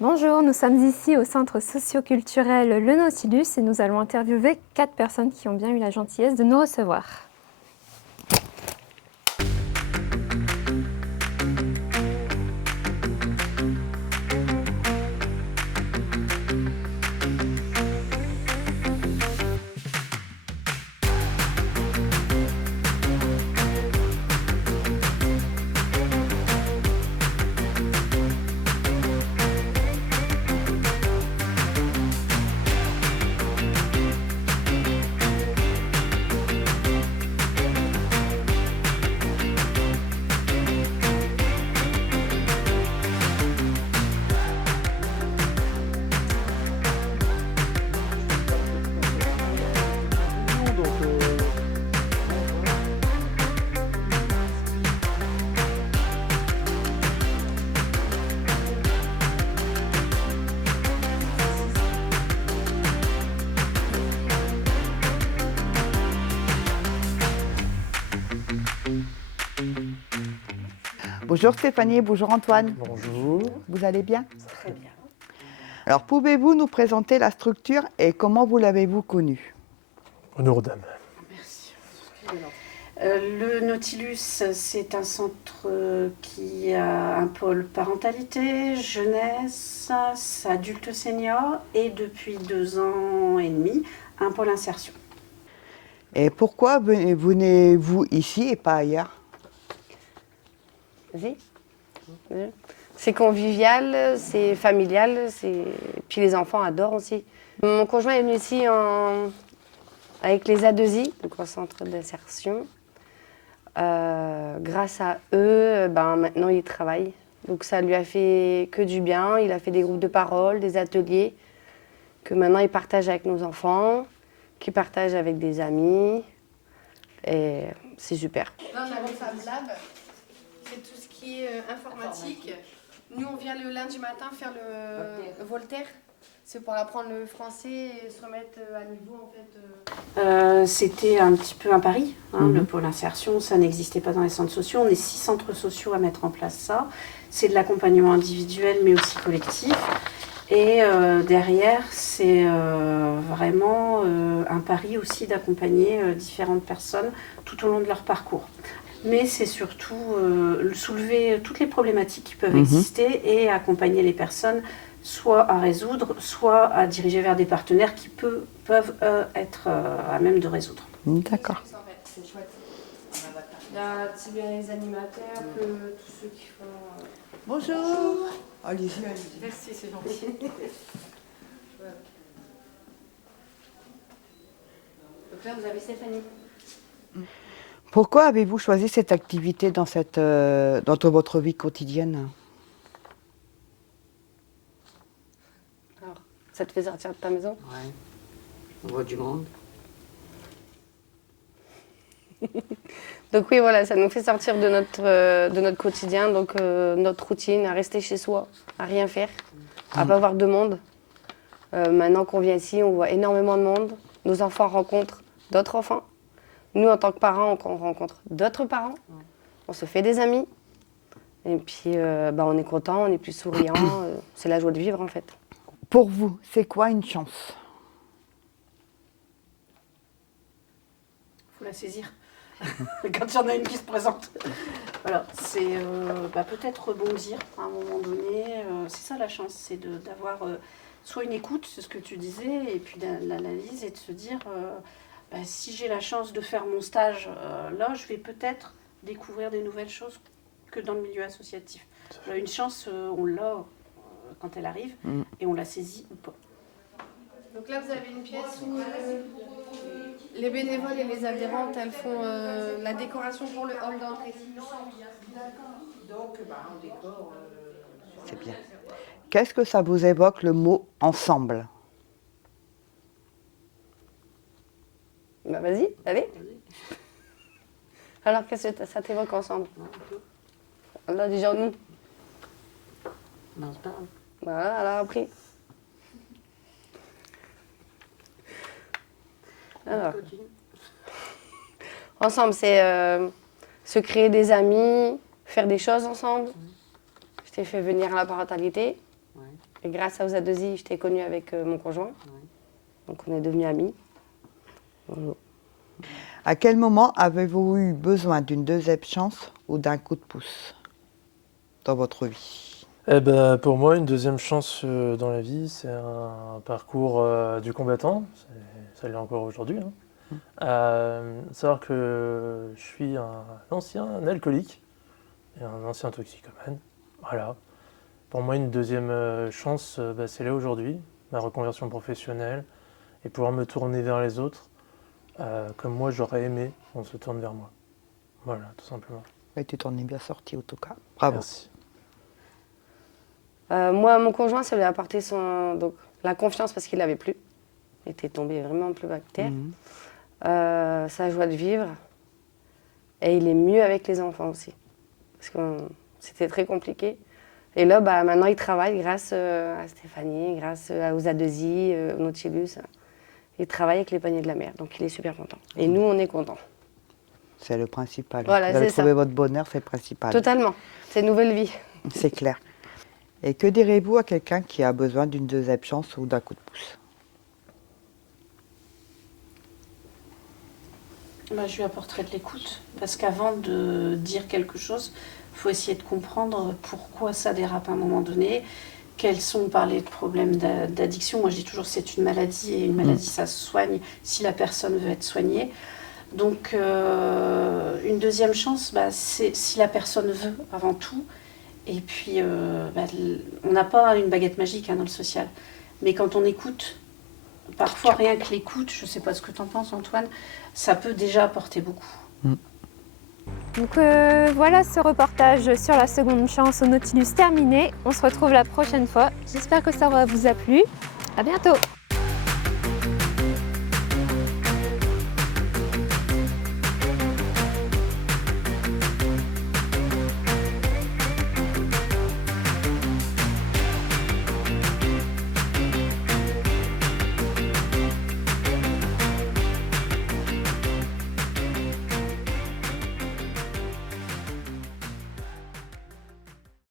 Bonjour, nous sommes ici au centre socio-culturel Le Nautilus et nous allons interviewer 4 personnes qui ont bien eu la gentillesse de nous recevoir. Bonjour Stéphanie, bonjour Antoine. Bonjour. Vous allez bien? Très bien. Alors pouvez-vous nous présenter la structure et comment vous l'avez-vous connue? Honneur aux dames. Merci. Le Nautilus, c'est un centre qui a un pôle parentalité, jeunesse, adulte senior et depuis 2 ans et demi, un pôle insertion. Et pourquoi venez-vous ici et pas ailleurs? Vas-y. C'est convivial, c'est familial, puis les enfants adorent aussi. Mon conjoint est venu ici avec les A2I, donc un centre d'insertion. Grâce à eux, maintenant il travaille. Donc ça lui a fait que du bien. Il a fait des groupes de parole, des ateliers que maintenant il partage avec nos enfants, qu'il partage avec des amis. Et c'est super. Là, on a le Fab Lab, c'est tout ce qui est informatique. Nous, on vient le lundi matin faire le Voltaire. C'est pour apprendre le français et se remettre à niveau, en fait. C'était un petit peu un pari, le pôle insertion, ça n'existait pas dans les centres sociaux. On est 6 centres sociaux à mettre en place ça. C'est de l'accompagnement individuel mais aussi collectif. Et derrière, c'est vraiment un pari aussi d'accompagner différentes personnes tout au long de leur parcours. Mais c'est surtout soulever toutes les problématiques qui peuvent exister et accompagner les personnes soit à résoudre, soit à diriger vers des partenaires qui peuvent être à même de résoudre. D'accord. C'est chouette. Il y a aussi bien les animateurs que tous ceux qui font... Bonjour. Allez-y, allez-y. Merci, c'est gentil. Donc là, vous avez Stéphanie. Pourquoi avez-vous choisi cette activité dans votre vie quotidienne? Alors, ça te fait sortir de ta maison? Ouais, on voit du monde. Donc oui, voilà, ça nous fait sortir de notre quotidien, donc notre routine, à rester chez soi, à rien faire, à pas voir de monde. Maintenant qu'on vient ici, on voit énormément de monde. Nos enfants rencontrent d'autres enfants. Nous, en tant que parents, on rencontre d'autres parents. On se fait des amis. Et puis, on est content, on est plus souriant. C'est la joie de vivre, en fait. Pour vous, c'est quoi une chance? Il faut la saisir quand il y en a une qui se présente. Voilà, c'est peut-être rebondir à un moment donné. C'est ça la chance, c'est d'avoir soit une écoute, c'est ce que tu disais, et puis l'analyse et de se dire si j'ai la chance de faire mon stage là, je vais peut-être découvrir des nouvelles choses que dans le milieu associatif. Une chance, on l'a quand elle arrive et on la saisit ou pas. Donc là, vous avez une pièce où les bénévoles et les adhérentes, elles font la décoration pour le hall d'entrée. C'est bien. Qu'est-ce que ça vous évoque le mot ensemble? Vas-y, allez. Alors, qu'est-ce que ça t'évoque ensemble? Là, déjà, nous. Non, c'est pas grave. Voilà, alors après. Alors, ensemble, c'est se créer des amis, faire des choses ensemble. Je t'ai fait venir à la parentalité. Ouais. Et grâce à Osa2i, je t'ai connue avec mon conjoint. Donc on est devenus amis. Voilà. À quel moment avez-vous eu besoin d'une deuxième chance ou d'un coup de pouce dans votre vie? Eh ben, pour moi, une deuxième chance dans la vie, c'est un parcours du combattant. Ça l'est encore aujourd'hui, hein. Savoir que je suis un ancien alcoolique et un ancien toxicomane. Voilà. Pour moi, une deuxième chance, c'est là aujourd'hui, ma reconversion professionnelle, et pouvoir me tourner vers les autres, comme moi j'aurais aimé qu'on se tourne vers moi. Voilà, tout simplement. Et tu t'en es bien sorti en tout cas. Bravo. Merci. Moi, mon conjoint, ça lui a apporté donc, la confiance parce qu'il l'avait plus. Il était tombé vraiment plus bas que terre. Sa joie de vivre. Et il est mieux avec les enfants aussi. Parce que c'était très compliqué. Et là, maintenant, il travaille grâce à Stéphanie, grâce à Osa2i, au Nautilus. Il travaille avec les paniers de la mer. Donc, il est super content. Et nous, on est contents. C'est le principal. Voilà, Vous avez c'est trouvé ça. votre bonheur, c'est le principal. Totalement. C'est une nouvelle vie. C'est clair. Et que direz-vous à quelqu'un qui a besoin d'une deuxième chance ou d'un coup de pouce? Je lui apporterai de l'écoute, parce qu'avant de dire quelque chose, il faut essayer de comprendre pourquoi ça dérape à un moment donné, quels sont, on parlait de problèmes d'addiction. Moi je dis toujours que c'est une maladie, et une maladie ça se soigne si la personne veut être soignée. Donc une deuxième chance, c'est si la personne veut avant tout. Et puis on n'a pas une baguette magique dans le social, mais quand on écoute, parfois rien que l'écoute, je ne sais pas ce que tu en penses Antoine, ça peut déjà apporter beaucoup. Donc voilà ce reportage sur la seconde chance au Nautilus terminé. On se retrouve la prochaine fois. J'espère que ça vous a plu. À bientôt.